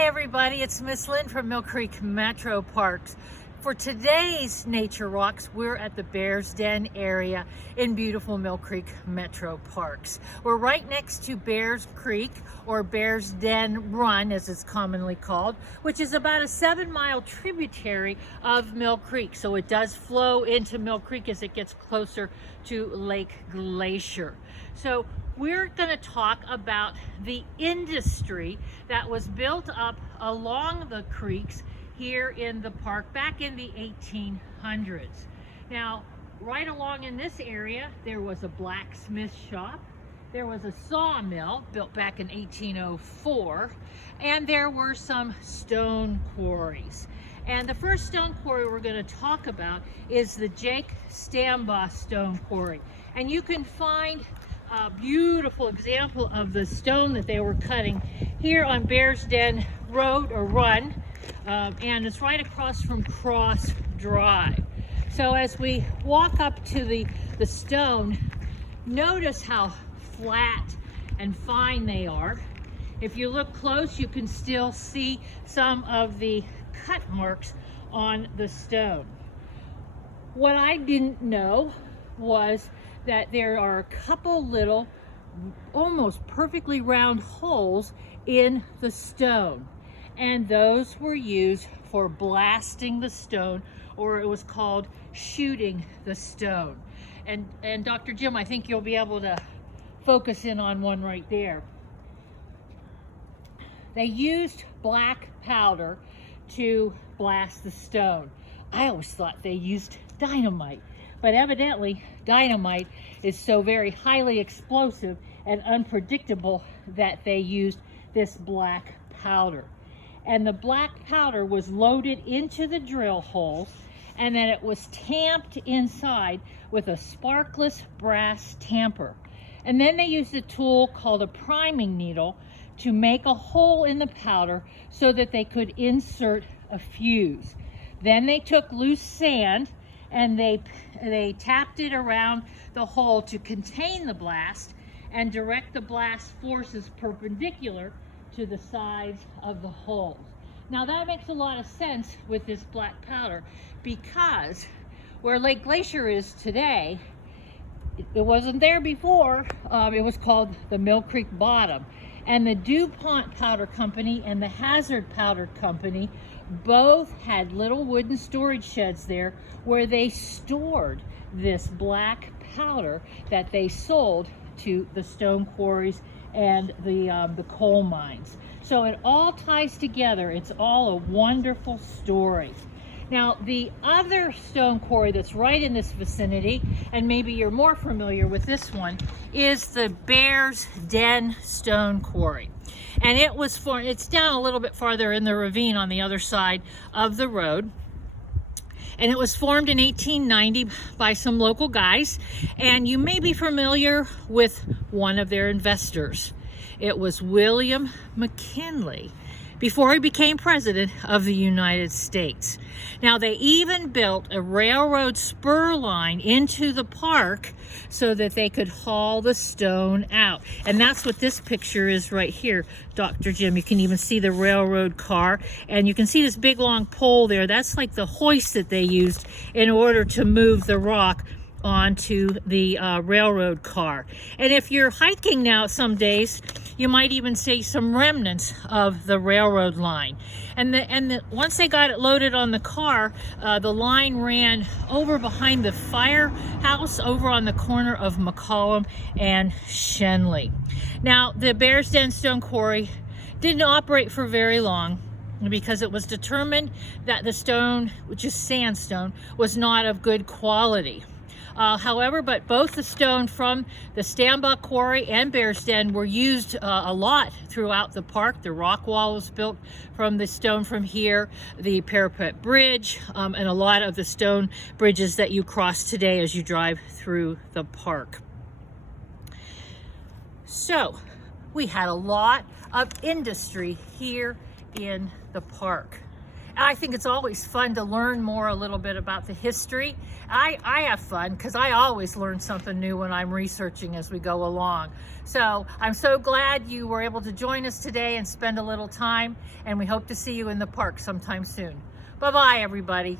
Hi everybody, it's Miss Lynn from Mill Creek MetroParks. For today's Nature Walks, we're at the Bears Den area in beautiful Mill Creek MetroParks. We're right next to Bears Creek, or Bears Den Run as it's commonly called, which is about a 7-mile tributary of Mill Creek. So it does flow into Mill Creek as it gets closer to Lake Glacier. So we're going to talk about the industry that was built up along the creeks here in the park back in the 1800s. Now, right along in this area, there was a blacksmith shop, there was a sawmill built back in 1804, and there were some stone quarries. And the first stone quarry we're going to talk about is the Jake Stambaugh Stone Quarry. And you can find a beautiful example of the stone that they were cutting here on Bears Den Road or Run, and it's right across from Cross Drive. So as we walk up to the stone, notice how flat and fine they are. If you look close, you can still see some of the cut marks on the stone. What I didn't know was that there are a couple little almost perfectly round holes in the stone, and those were used for blasting the stone, or it was called shooting the stone. And Dr. Jim, I think you'll be able to focus in on one right there. They used black powder to blast the stone. I always thought they used dynamite, but evidently dynamite is so very highly explosive and unpredictable that they used this black powder. And the black powder was loaded into the drill holes, and then it was tamped inside with a sparkless brass tamper. And then they used a tool called a priming needle to make a hole in the powder so that they could insert a fuse. Then they took loose sand and they tapped it around the hole to contain the blast and direct the blast forces perpendicular to the sides of the holes. Now that makes a lot of sense with this black powder, because where Lake Glacier is today, it wasn't there before. It was called the Mill Creek Bottom. And the DuPont Powder Company and the Hazard Powder Company both had little wooden storage sheds there where they stored this black powder that they sold to the stone quarries and the coal mines. So it all ties together. It's all a wonderful story. Now, the other stone quarry that's right in this vicinity, and maybe you're more familiar with this one, is the Bears Den Stone Quarry. And it was formed, it's down a little bit farther in the ravine on the other side of the road. And it was formed in 1890 by some local guys, and you may be familiar with one of their investors. It was William McKinley, before he became president of the United States. Now, they even built a railroad spur line into the park so that they could haul the stone out. And that's what this picture is right here, Dr. Jim. You can even see the railroad car, and you can see this big long pole there. That's like the hoist that they used in order to move the rock onto the railroad car. And if you're hiking now some days, you might even see some remnants of the railroad line. And once they got it loaded on the car, the line ran over behind the firehouse over on the corner of McCollum and Shenley. Now, the Bears Den Stone Quarry didn't operate for very long, because it was determined that the stone, which is sandstone, was not of good quality. However, but both the stone from the Stambaugh Quarry and Bears Den were used a lot throughout the park. The rock wall was built from the stone from here, the parapet bridge, and a lot of the stone bridges that you cross today as you drive through the park. So we had a lot of industry here in the park. I think it's always fun to learn more a little bit about the history. I have fun because I always learn something new when I'm researching as we go along. So I'm so glad you were able to join us today and spend a little time, and we hope to see you in the park sometime soon. Bye-bye, everybody.